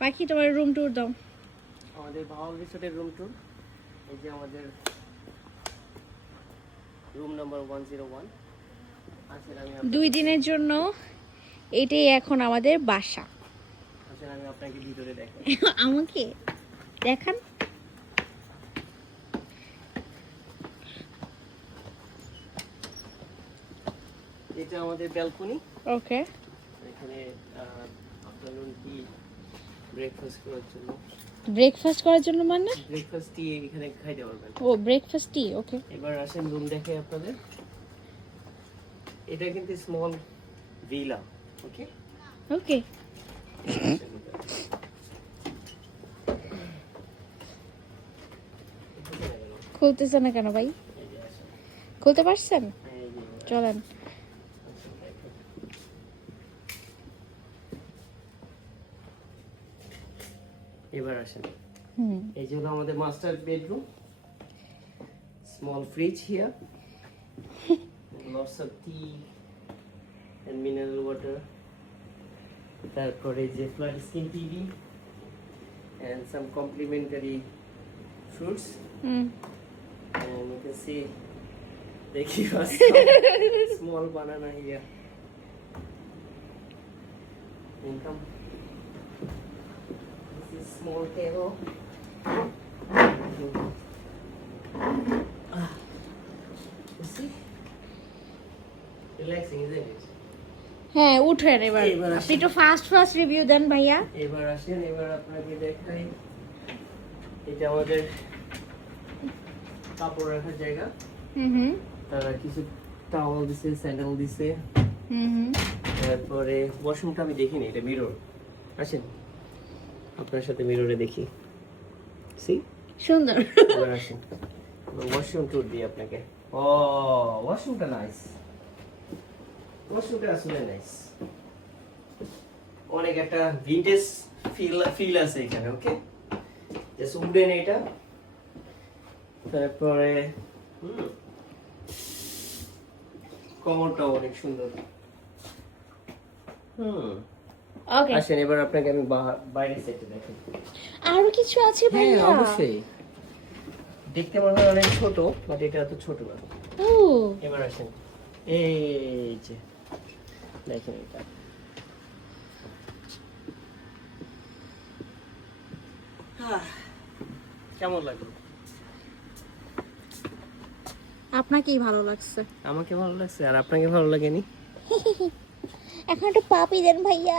বাকি তোমার room tour দাও। আমাদের বাউল রিসোর্টের রুম ট্যুর। এই যে আমাদের রুম নাম্বার 101। আসলে আমি 2 দিনের জন্য এটাই এখন আমাদের বাসা। আসলে আমি আপনাকে ভিতরে দেখাই। আমাকে দেখান। এটা আমাদের ব্যালকনি। ওকে। এখানে আফটারনুন টি ব্রেকফাস্ট করার জন্য। ব্রেকফাস্ট করার জন্য মানে? ব্রেকফাস্ট টি এখানে খাইতে পারবেন। ও ব্রেকফাস্ট টি, ওকে। এবার আসেন রুম দেখে আপনাদের। এটা কিন্তু স্মল ভিলা, ওকে ওকে। খুলতেছে না কেন ভাই? খুলতে পারছেন? চলেন। এবার আসেন। হুম। এই যে হলো আমাদের master bedroom. Small fridge here, lots of tea and mineral water. তারপরে যে flat screen TV and some complimentary fruits. Hmm. And you can see they give us small banana here. Income. This is small table. You see? Relaxing, isn't it? হ্যাঁ উঠেন এবার। এবার আসেন। আপনি একটু fast review দেন ভাইয়া। এবার আসেন, এবার আপনাকে দেখাই। এটা আমাদের কাপড় রাখার জায়গা। হুম হুম তারা কিছু টাওয়াল দিছে, স্যান্ডেল দিছে। হুম হুম। তারপরে ওয়াশরুমটা আমি দেখিনি, এটা মিরর। আসেন আপনার সাথে মিররে দেখি। সি সুন্দর। এবার আসেন ওয়াশরুম ট্যুর দিই আপনাকে। ও ওয়াশরুমটা নাইস, ওয়াশরুমটা আসলে নাইস। অনেক একটা ভিন্টেজ ফিল আছে এখানে, ওকে। জাস্ট উডেন এটা। তারপরে কমরটাও অনেক সুন্দর। ওকে। আসেন এবার আপনাকে আমি বাইরের সাইডে দেখাই। আরো কিছু আছে হ্যাঁ ভাইয়া? অবশ্যই। দেখতে মনে হয় অনেক ছোট, বাট এটা এত ছোট না। ও এবার আসেন, এই যে দেখেন এটা। কেমন লাগলো? আপনাকেই ভালো লাগছে। আমাকে ভালো লাগছে, আর আপনাকে ভালো লাগেনি? এখন একটু পাপি দেন ভাইয়া।